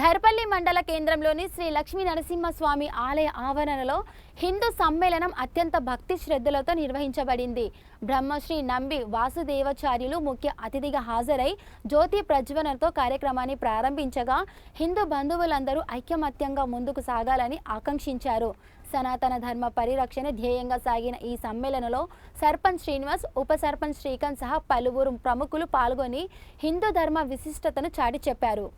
ధైర్పల్లి మండల కేంద్రంలోని శ్రీ లక్ష్మీ నరసింహస్వామి ఆలయ ఆవరణలో హిందూ సమ్మేళనం అత్యంత భక్తి శ్రద్ధలతో నిర్వహించబడింది. బ్రహ్మశ్రీ నంబి వాసుదేవాచార్యులు ముఖ్య అతిథిగా హాజరై జ్యోతి ప్రజ్వలనతో కార్యక్రమాన్ని ప్రారంభించగా హిందూ బంధువులందరూ ఐకమత్యంగా ముందుకు సాగాలని ఆకాంక్షించారు. సనాతన ధర్మ పరిరక్షణ ధ్యేయంగా సాగిన ఈ సమ్మేళనంలో సర్పంచ్ శ్రీనివాస్, ఉప సర్పంచ్ శ్రీకాంత్ సహా పలువురు ప్రముఖులు పాల్గొని హిందూ ధర్మ విశిష్టతను చాటి చెప్పారు.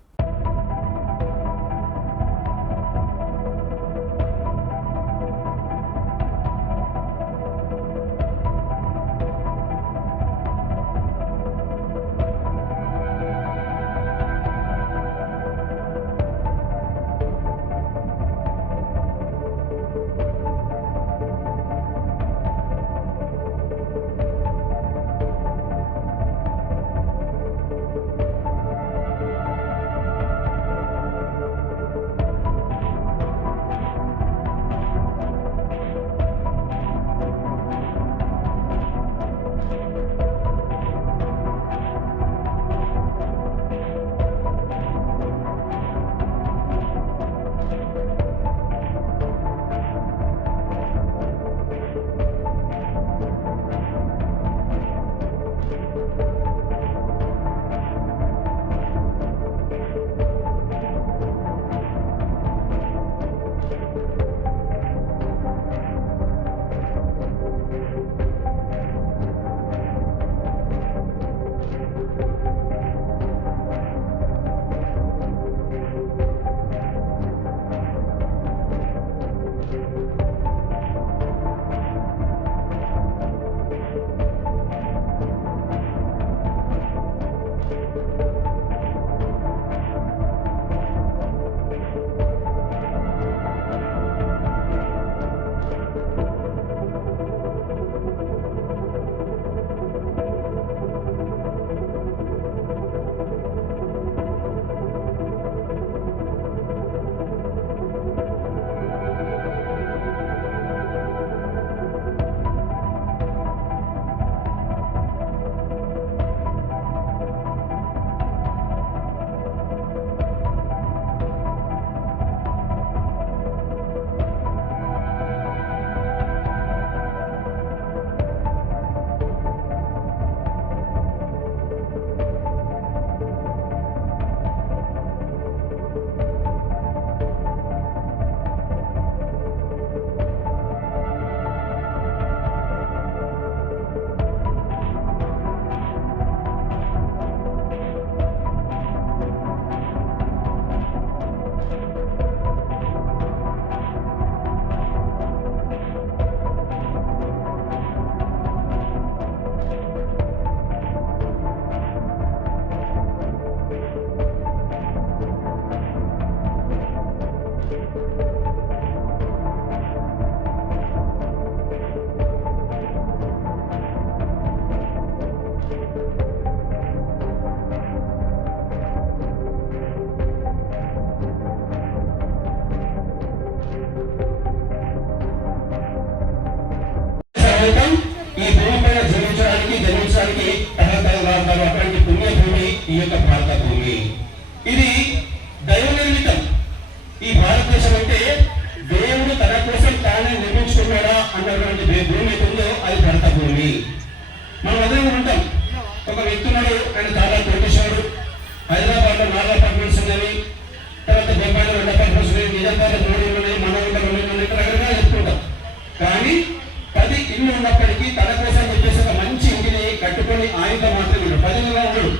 ఈ భూమి పైన జన్మించడానికి తహతహలాడతారు. అటువంటి పుణ్యభూమి ఈ యొక్క భారత భూమి. ఇది దైవ నిర్మితం. ఈ భారతదేశం అంటే దేవుడు తన కోసం తానే నిర్మించుకున్నాడా అన్నటువంటి భూమి ఉందో అది భరత భూమి. మనం అదే ఉంటాం. ఒక వ్యక్తి ఉన్నాడు, ఆయన చాలా కోటేశ్వరుడు. హైదరాబాద్ లో 4 అపార్ట్మెంట్స్ ఉన్నాయి, తర్వాత బొంబాయిలో 2 అపార్ట్మెంట్స్ ఉన్నాయి, నిజామాబాద్ 3 ఉన్నాయి, మనోళ్ళు 2 ఉన్నాయి, రకరకాలుగా చెప్పుకుంటాం. కానీ 10 ఇల్లు ఉన్నప్పటికీ తన కోసం చెప్పేసి ఒక మంచి ఇంటిని కట్టుకొని ఆయనతో మాత్రమే 10 ఇళ్ళలో ఉండడు,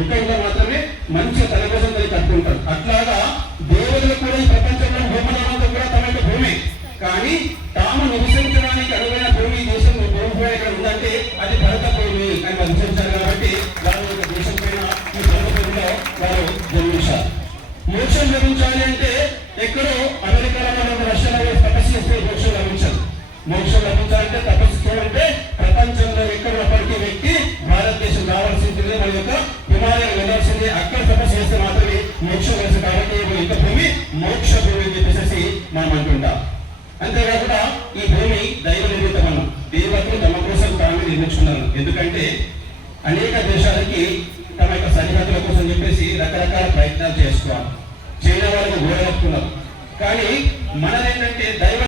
ఒక ఇంట్లో మాత్రమే మంచిగా తన కోసం తను కట్టుకుంటాడు. అట్లాగా దేవుళ్ళు కూడా ఈ ప్రపంచంలో భూమనంతా కూడా తమ యొక్క భూమి. కానీ తాము నివసించడానికి అనువైన భూమి దేశం భూమి ఇక్కడ ఉందంటే అది భరత భూమి అని నివసించారు. కాబట్టి వారి యొక్క దేశం పైన ఈ భరత భూమిలో వారు జన్మించారు. మోక్షం లభించాలి అంటే ఎక్కడో అమెరికాలో మనం రష్యాలో తపస్సు చేస్తే మోక్షం లభించదు. మోక్షం లభించాలంటే తపస్సు చేయాలంటే ప్రపంచంలో ఎక్కడున్నప్పటికీ వ్యక్తి భారతదేశం రావాల్సిందే, మన యొక్క హిమాలయం వెళ్ళాల్సిందే. అక్కడ తపస్సు చేస్తే మాత్రమే మోక్షం వస్తుంది. కాబట్టి ఇంత భూమి మోక్ష భూమి అని చెప్పేసి మనం అంటుంటాం. అంతేకాకుండా ఈ భూమి దైవ నిర్మితమన్న దేవతలు తమ కోసం తామే నిర్మించుకున్నారు. ఎందుకంటే అనేక దేశాలకి తమ యొక్క సరిహద్దుల కోసం చెప్పేసి రకరకాల ప్రయత్నాలు చేసుకోవాలి. చైనా ఓడగట్టుకున్నారు. కానీ మనదేంటంటే దైవ